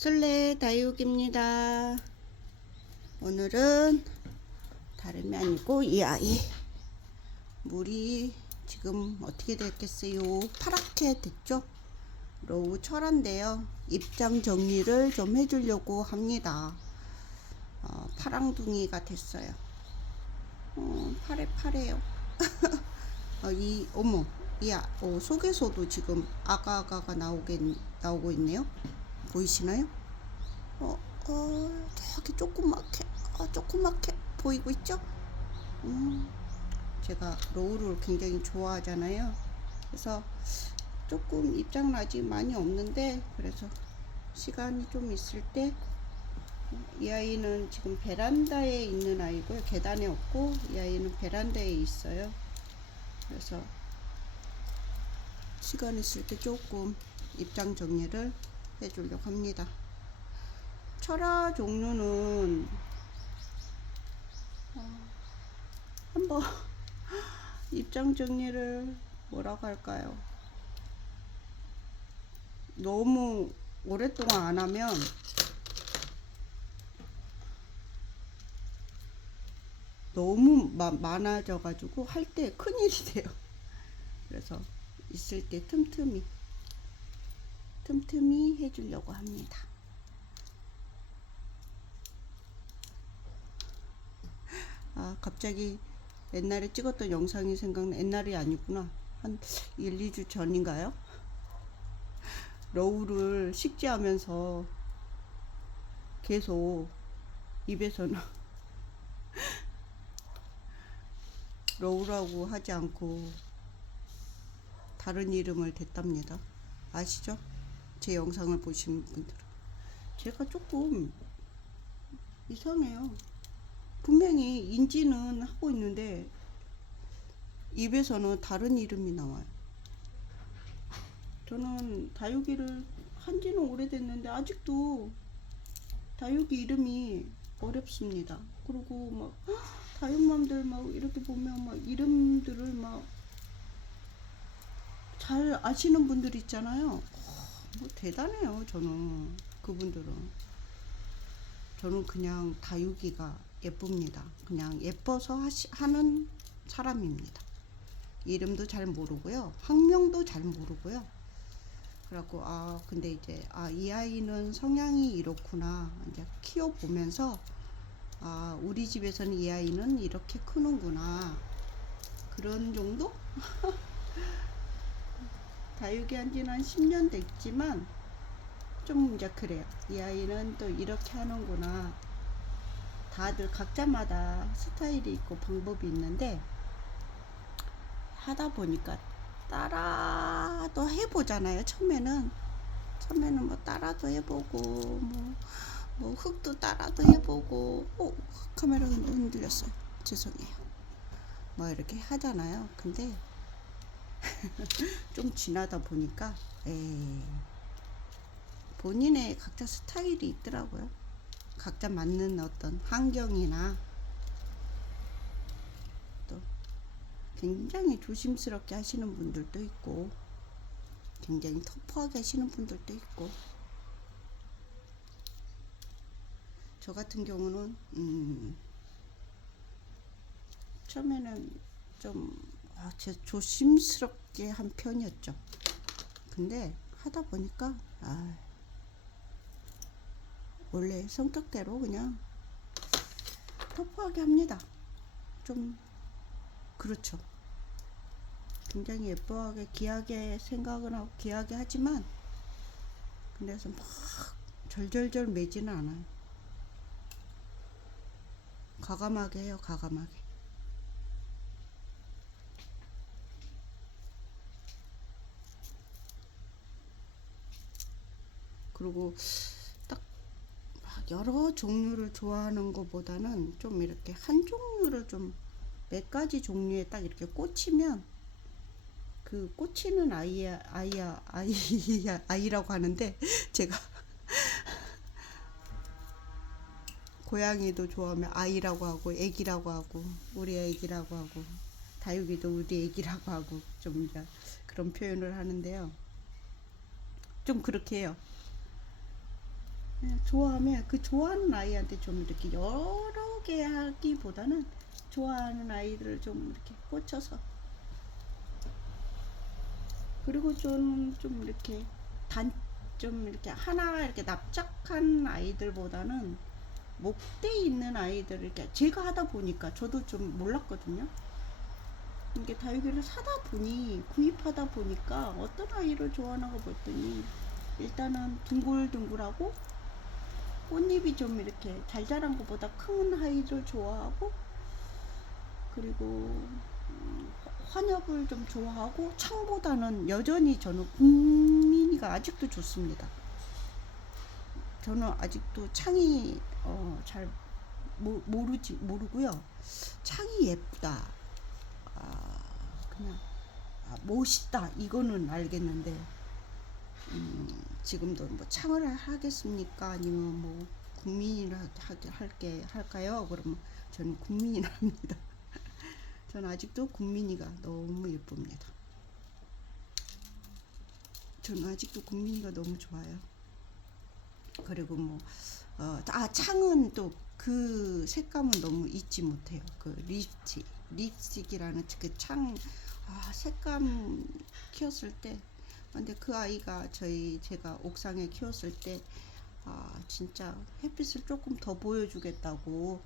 술래 다육입니다. 오늘은 다름이 아니고 이 아이 물이 지금 어떻게 됐겠어요? 파랗게 됐죠? 로우 철한데요. 입장 정리를 좀 해주려고 합니다. 파랑둥이가 됐어요. 파래요. 어머, 속에서도 지금 아가가 나오고 있네요. 보이시나요? 저기 조그맣게 보이고 있죠? 제가 로우를 굉장히 좋아하잖아요. 그래서 조금 입장은 아직 많이 없는데, 그래서 시간이 좀 있을 때, 이 아이는 지금 베란다에 있는 아이고요. 계단에 없고, 이 아이는 베란다에 있어요. 그래서 시간 있을 때 조금 입장 정리를 해주려고 합니다. 철화 종류는 한번 입장 정리를 뭐라고 할까요? 너무 오랫동안 안 하면 너무 많아져 가지고 할 때 큰일이 돼요. 그래서 있을 때 틈틈이 해주려고 합니다. 갑자기 옛날에 찍었던 영상이 생각나. 옛날이 아니구나. 한 1, 2주 전인가요? 러우를 식재하면서 계속 입에서는 러우라고 하지 않고 다른 이름을 댔답니다. 아시죠? 제 영상을 보시는 분들은. 제가 조금 이상해요. 분명히 인지는 하고 있는데 입에서는 다른 이름이 나와요. 저는 다육이를 한지는 오래됐는데 아직도 다육이 이름이 어렵습니다. 그리고 막 다육맘들 막 이렇게 보면 막 이름들을 막 잘 아시는 분들 있잖아요. 뭐 대단해요. 저는 그분들은. 저는 그냥 다육이가 예쁩니다. 그냥 예뻐서 하는 사람입니다. 이름도 잘 모르고요. 학명도 잘 모르고요. 그래갖고 근데 이제 이 아이는 성향이 이렇구나. 이제 키워보면서 우리 집에서는 이 아이는 이렇게 크는구나. 그런 정도? 다육이 한지는 한 10년 됐지만 좀 이제 그래요. 이 아이는 또 이렇게 하는구나. 다들 각자마다 스타일이 있고 방법이 있는데 하다 보니까 따라도 해보잖아요. 처음에는 뭐 따라도 해보고 뭐 흙도 따라도 해보고 카메라 흔들렸어요. 죄송해요. 뭐 이렇게 하잖아요. 근데 좀 지나다 보니까 본인의 각자 스타일이 있더라고요. 각자 맞는 어떤 환경이나 또 굉장히 조심스럽게 하시는 분들도 있고 굉장히 터프하게 하시는 분들도 있고 저 같은 경우는 처음에는 좀 조심스럽게 한 편이었죠. 근데 하다 보니까 원래 성격대로 그냥 터프하게 합니다. 좀 그렇죠. 굉장히 예뻐하게 귀하게 생각을 하고 귀하게 하지만 그래서 막 절절절 매지는 않아요. 과감하게 해요. 과감하게. 그리고 딱 여러 종류를 좋아하는 것보다는 좀 이렇게 한 종류를 좀 몇 가지 종류에 딱 이렇게 꽂히면 그 꽂히는 아이라고 하는데 제가 고양이도 좋아하면 아이라고 하고 애기라고 하고 우리 애기라고 하고 다육이도 우리 애기라고 하고 좀 이제 그런 표현을 하는데요. 좀 그렇게 해요. 좋아하면 그 좋아하는 아이한테 좀 이렇게 여러 개 하기보다는 좋아하는 아이들을 좀 이렇게 꽂혀서, 그리고 좀 이렇게 좀 이렇게 하나 이렇게 납작한 아이들보다는 목대 있는 아이들, 이렇게 제가 하다 보니까 저도 좀 몰랐거든요. 이게 다육이를 사다 보니, 구입하다 보니까 어떤 아이를 좋아하나 봤더니 일단은 둥글둥글하고 꽃잎이 좀 이렇게 잘 자란 것보다 큰 아이를 좋아하고, 그리고 환엽을 좀 좋아하고, 창보다는 여전히 저는 국민이가 아직도 좋습니다. 저는 아직도 창이 잘 모르고요. 창이 예쁘다, 그냥 멋있다 이거는 알겠는데, 지금도 뭐 창을 하겠습니까? 아니면 뭐 국민이라 할까요? 그러면 저는 국민이라 합니다. 저는 아직도 국민이가 너무 예쁩니다. 저는 아직도 국민이가 너무 좋아요. 그리고 뭐 창은 또 그 색감은 너무 잊지 못해요. 그 립스틱이라는 그 창, 색감 키웠을 때, 근데 그 아이가 제가 옥상에 키웠을 때, 진짜 햇빛을 조금 더 보여주겠다고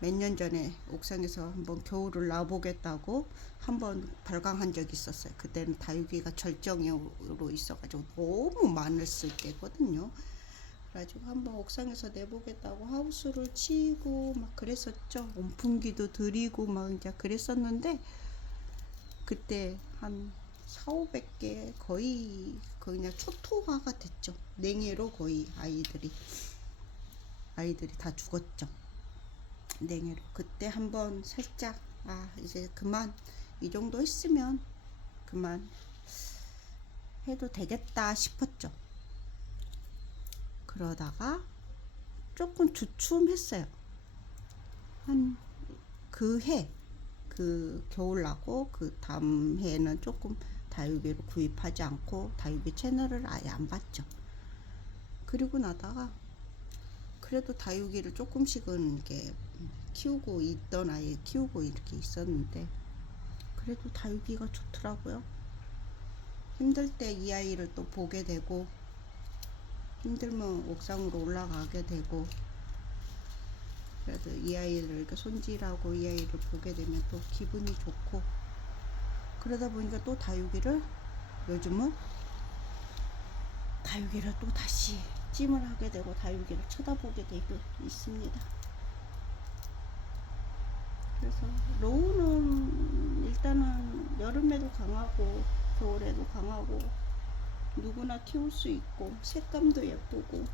몇 년 전에 옥상에서 한번 겨울을 놔보겠다고 한번 발광한 적이 있었어요. 그때는 다육이가 절정으로 있어가지고 너무 많을 쓸 때거든요. 그래가지고 한번 옥상에서 내보겠다고 하우스를 치고 막 그랬었죠. 온풍기도 들이고 막 이제 그랬었는데, 그때 한 4, 500개 거의 그냥 초토화가 됐죠. 냉해로 거의 아이들이 다 죽었죠. 냉해로. 그때 한번 살짝 이제 그만, 이 정도 했으면 그만 해도 되겠다 싶었죠. 그러다가 조금 주춤했어요. 한 그 겨울 나고 그 다음 해에는 조금 다육이를 구입하지 않고 다육이 채널을 아예 안 봤죠. 그리고 나다가 그래도 다육이를 조금씩은 이렇게 키우고 있던 아이 키우고 이렇게 있었는데, 그래도 다육이가 좋더라고요. 힘들 때 이 아이를 또 보게 되고, 힘들면 옥상으로 올라가게 되고, 그래도 이 아이를 이렇게 손질하고 이 아이를 보게 되면 또 기분이 좋고, 그러다 보니까 또 요즘은 다육이를 또 다시 찜을 하게 되고 다육이를 쳐다보게 되고 있습니다. 그래서 로우는 일단은 여름에도 강하고 겨울에도 강하고 누구나 키울 수 있고 색감도 예쁘고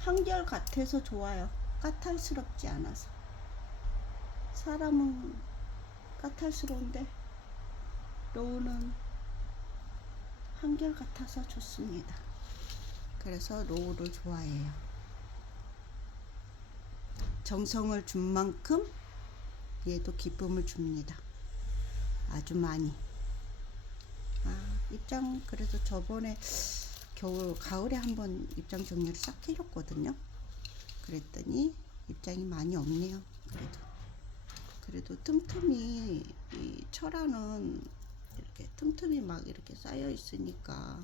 한결 같아서 좋아요. 까탈스럽지 않아서. 사람은 까탈스러운데 로우는 한결 같아서 좋습니다. 그래서 로우를 좋아해요. 정성을 준 만큼 얘도 기쁨을 줍니다. 아주 많이. 입장 그래도 저번에 가을에 한번 입장 정리를 싹 해줬거든요. 그랬더니 입장이 많이 없네요. 그래도 틈틈이 이 철화는 이렇게 틈틈이 막 이렇게 쌓여 있으니까,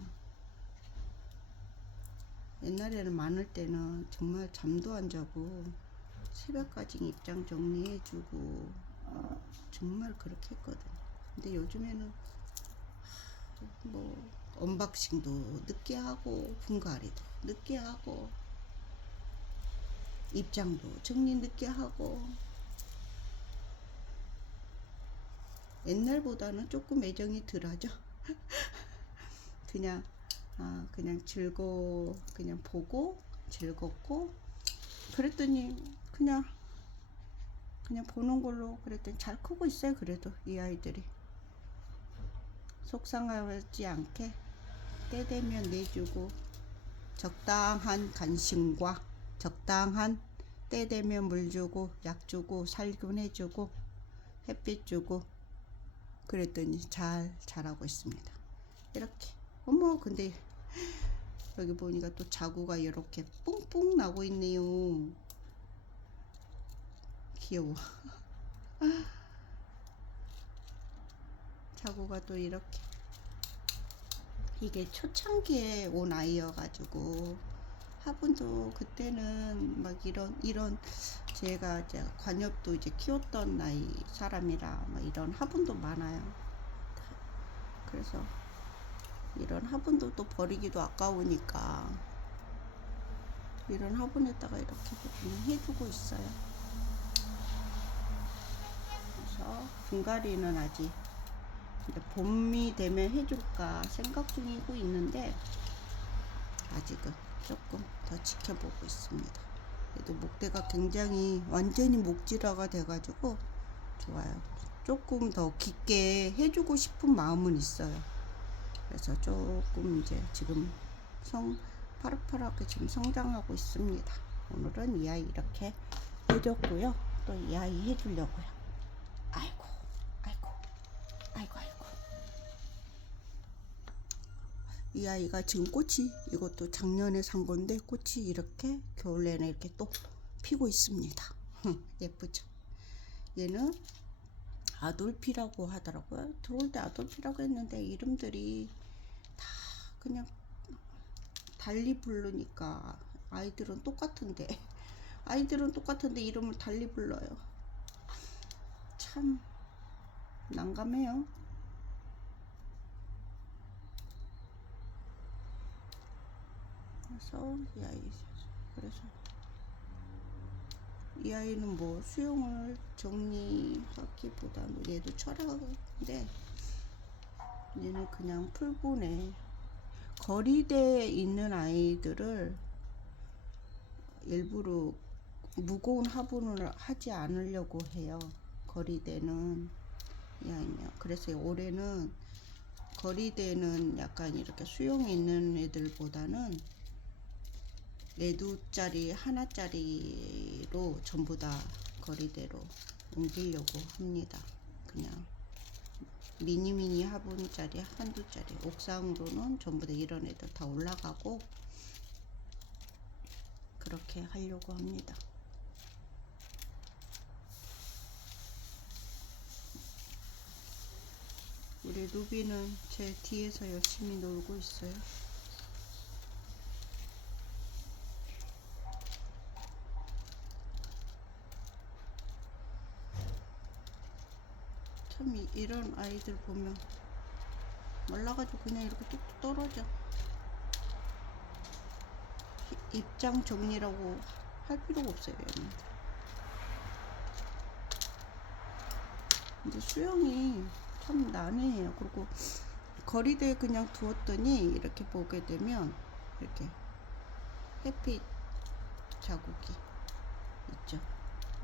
옛날에는 많을 때는 정말 잠도 안 자고 새벽까지 입장 정리해주고 정말 그렇게 했거든요. 근데 요즘에는 뭐 언박싱도 늦게 하고 분갈이도 늦게 하고 입장도 정리 늦게 하고, 옛날보다는 조금 애정이 덜하죠. 그냥 그냥 보고 즐겁고, 그랬더니 그냥 보는 걸로 그랬더니 잘 크고 있어요. 그래도 이 아이들이 속상하지 않게 때 되면 내주고, 적당한 간식과 적당한 때 되면 물 주고 약 주고 살균 해주고 햇빛 주고, 그랬더니 잘 자라고 있습니다. 이렇게. 근데 여기 보니까 또 자구가 이렇게 뿡뿡 나고 있네요. 귀여워. 자구가 또 이렇게, 이게 초창기에 온 아이여가지고 화분도 그때는 막 이런 제가 이제 관엽도 이제 키웠던 나이 사람이라 막 이런 화분도 많아요. 그래서 이런 화분도 또 버리기도 아까우니까 이런 화분에다가 이렇게 그냥 해주고 있어요. 그래서 분갈이는 아직 봄이 되면 해줄까 생각 중이고 있는데 아직은 조금 더 지켜보고 있습니다. 그래도 목대가 굉장히 완전히 목질화가 돼가지고 좋아요. 조금 더 깊게 해주고 싶은 마음은 있어요. 그래서 조금 이제 지금 파릇파릇하게 지금 성장하고 있습니다. 오늘은 이 아이 이렇게 해줬고요. 또 이 아이 해주려고요. 아이고, 아이고, 아이고, 아이고. 이 아이가 지금 꽃이, 이것도 작년에 산 건데 꽃이 이렇게 겨울 내내 이렇게 또 피고 있습니다. 예쁘죠? 얘는 아돌피라고 하더라고요. 들어올 때 아돌피라고 했는데 이름들이 다 그냥 달리 부르니까 아이들은 똑같은데 이름을 달리 불러요. 참 난감해요. 그래서 이 아이는 뭐 수영을 정리하기보다는 얘도 철학인데 얘는 그냥 풀분에 거리대에 있는 아이들을 일부러 무거운 화분을 하지 않으려고 해요. 거리대는 이 아이면. 그래서 올해는 거리대는 약간 이렇게 수용이 있는 애들보다는 4두짜리 하나짜리로 전부 다 거리대로 옮기려고 합니다. 그냥 미니미니 화분짜리 한두짜리, 옥상으로는 전부 다 이런 애들 다 올라가고 그렇게 하려고 합니다. 우리 루비는 제 뒤에서 열심히 놀고 있어요. 참 이런 아이들 보면 말라가지고 그냥 이렇게 뚝뚝 떨어져. 입장 정리라고 할 필요가 없어요. 얘는. 근데 수영이 참 난해해요. 그리고 거리대에 그냥 두었더니 이렇게 보게 되면 이렇게 햇빛 자국이 있죠.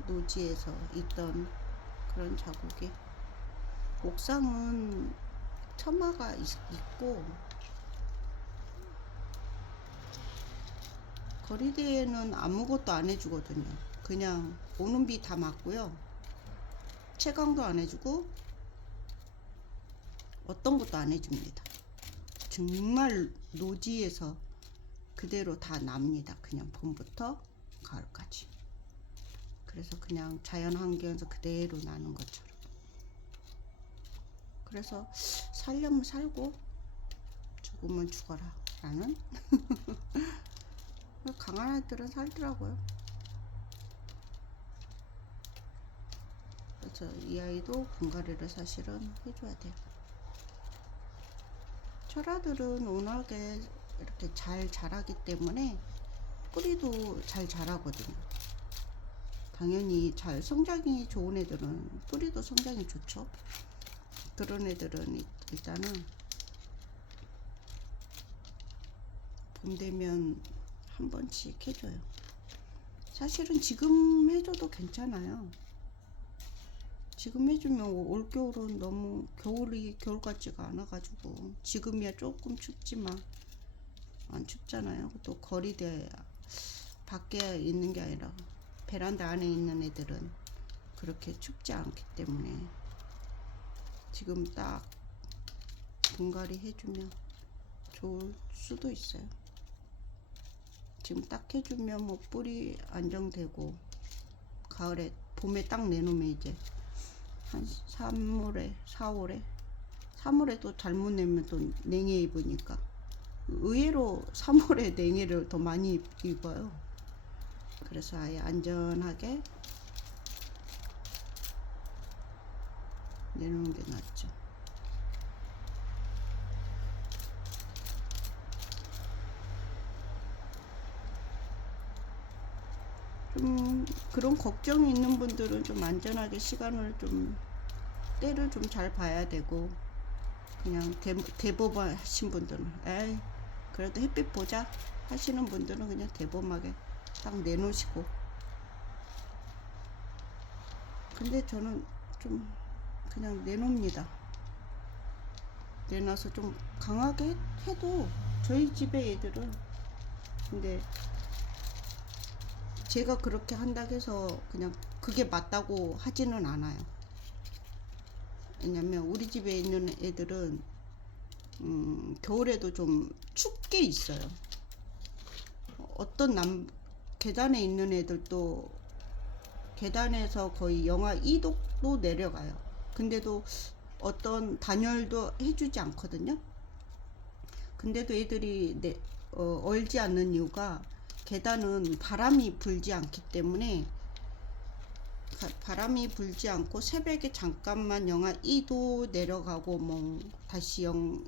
노지에서 있던 그런 자국이. 옥상은 처마가 있고 거리대에는 아무것도 안 해주거든요. 그냥 오는 비 다 맞고요. 채광도 안 해주고 어떤 것도 안 해줍니다. 정말 노지에서 그대로 다 납니다. 그냥 봄부터 가을까지. 그래서 그냥 자연 환경에서 그대로 나는 것처럼. 그래서 살려면 살고 죽으면 죽어라 라는 강한 아이들은 살더라고요. 그래서 이 아이도 분갈이를 사실은 해줘야 돼요. 철아들은 워낙에 이렇게 잘 자라기 때문에 뿌리도 잘 자라거든요. 당연히 잘 성장이 좋은 애들은 뿌리도 성장이 좋죠. 그런 애들은 일단은 봄 되면 한 번씩 해줘요. 사실은 지금 해줘도 괜찮아요. 지금 해주면 올겨울은 너무 겨울 같지가 않아가지고 지금이야 조금 춥지만 안 춥잖아요. 또 거리대 밖에 있는 게 아니라 베란다 안에 있는 애들은 그렇게 춥지 않기 때문에 지금 딱 분갈이 해주면 좋을 수도 있어요. 지금 딱 해주면 뭐 뿌리 안정되고, 가을에 봄에 딱 내놓으면 이제 한 3월에 4월에 3월에 또 잘못 내면 또 냉해 입으니까, 의외로 3월에 냉해를 더 많이 입어요. 그래서 아예 안전하게 내놓는 게 낫죠. 좀 그런 걱정이 있는 분들은 좀 안전하게 시간을 좀, 때를 좀 잘 봐야 되고, 그냥 대보험 하신 분들은 에이 그래도 햇빛 보자 하시는 분들은 그냥 대범하게 딱 내놓으시고. 근데 저는 좀 그냥 내놓습니다. 내놔서 좀 강하게 해도 저희 집에 애들은, 근데 제가 그렇게 한다고 해서 그냥 그게 맞다고 하지는 않아요. 왜냐면 우리 집에 있는 애들은 겨울에도 좀 춥게 있어요. 어떤 계단에 있는 애들도 계단에서 거의 영하 2도도 내려가요. 근데도 어떤 단열도 해주지 않거든요. 근데도 애들이 얼지 않는 이유가, 계단은 바람이 불지 않기 때문에, 바람이 불지 않고 새벽에 잠깐만 영하 2도 내려가고 뭐 다시 영하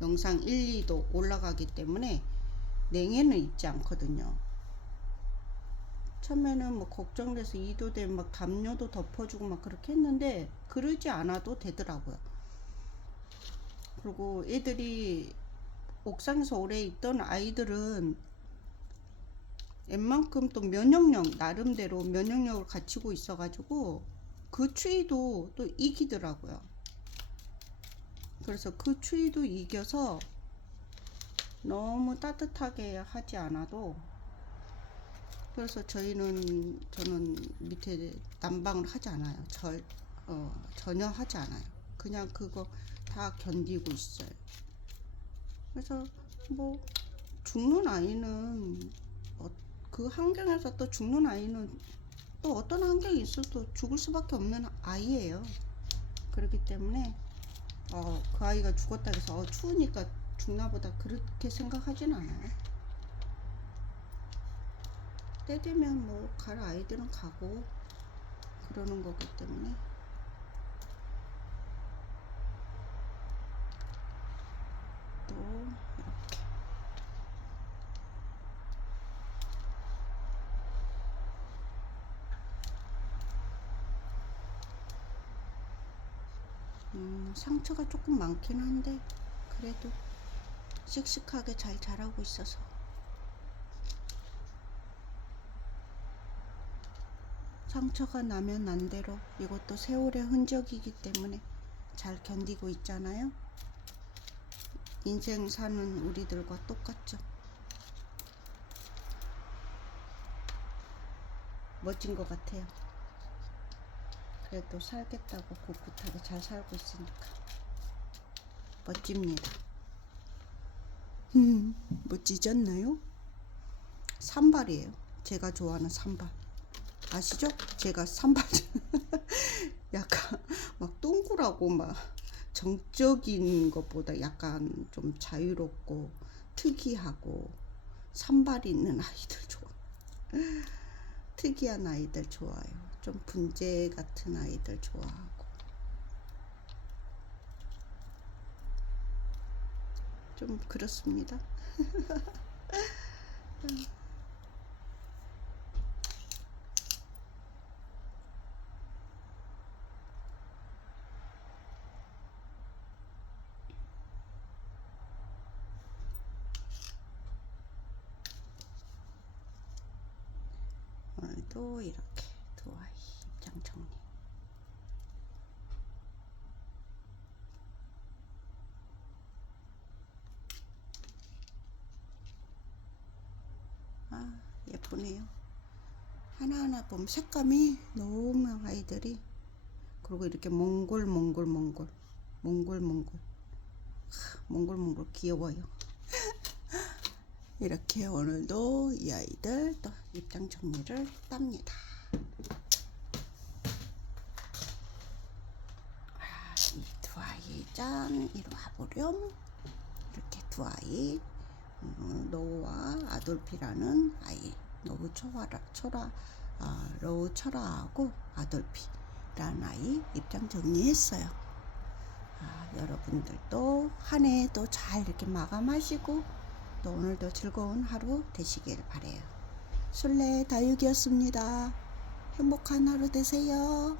1, 2도 올라가기 때문에 냉해는 있지 않거든요. 처음에는 뭐 걱정돼서 2도 되면 막 담요도 덮어주고 막 그렇게 했는데 그러지 않아도 되더라고요. 그리고 애들이 옥상에서 오래 있던 아이들은 웬만큼 또 나름대로 면역력을 갖추고 있어가지고 그 추위도 또 이기더라고요. 그래서 그 추위도 이겨서 너무 따뜻하게 하지 않아도, 그래서 저는 밑에 난방을 하지 않아요. 전혀 하지 않아요. 그냥 그거 다 견디고 있어요. 그래서 뭐 죽는 아이는, 그 환경에서 또 죽는 아이는 또 어떤 환경이 있어도 죽을 수밖에 없는 아이예요. 그렇기 때문에 그 아이가 죽었다 해서 추우니까 죽나보다 그렇게 생각하진 않아요. 때 되면 뭐 갈 아이들은 가고 그러는 거기 때문에. 또 이렇게 상처가 조금 많긴 한데 그래도 씩씩하게 잘 자라고 있어서. 상처가 나면 난 대로 이것도 세월의 흔적이기 때문에 잘 견디고 있잖아요. 인생 사는 우리들과 똑같죠. 멋진 것 같아요. 그래도 살겠다고 꿋꿋하게 잘 살고 있으니까 멋집니다. 멋지지 않나요? 산발이에요. 제가 좋아하는 산발. 아시죠? 제가 산발 약간 막 동그랗고 막 정적인 것보다 약간 좀 자유롭고 특이하고 산발 있는 아이들 좋아. 특이한 아이들 좋아요. 좀 분재 같은 아이들 좋아하고. 좀 그렇습니다. 오늘도 이렇게 두 아이 입장 정리. 예쁘네요. 하나하나 보면 색감이 너무 아이들이, 그리고 이렇게 몽골 귀여워요. 이렇게 오늘도 이 아이들 또 입장 정리를 했답니다. 이 두 아이 짠 이리 와보렴. 이렇게 두 아이, 노우와 아돌피라는 아이, 노우 로우 철아하고 아돌피라는 아이 입장 정리했어요. 여러분들도 한 해도 잘 이렇게 마감하시고 또 오늘도 즐거운 하루 되시길 바래요. 술래 다육이었습니다. 행복한 하루 되세요.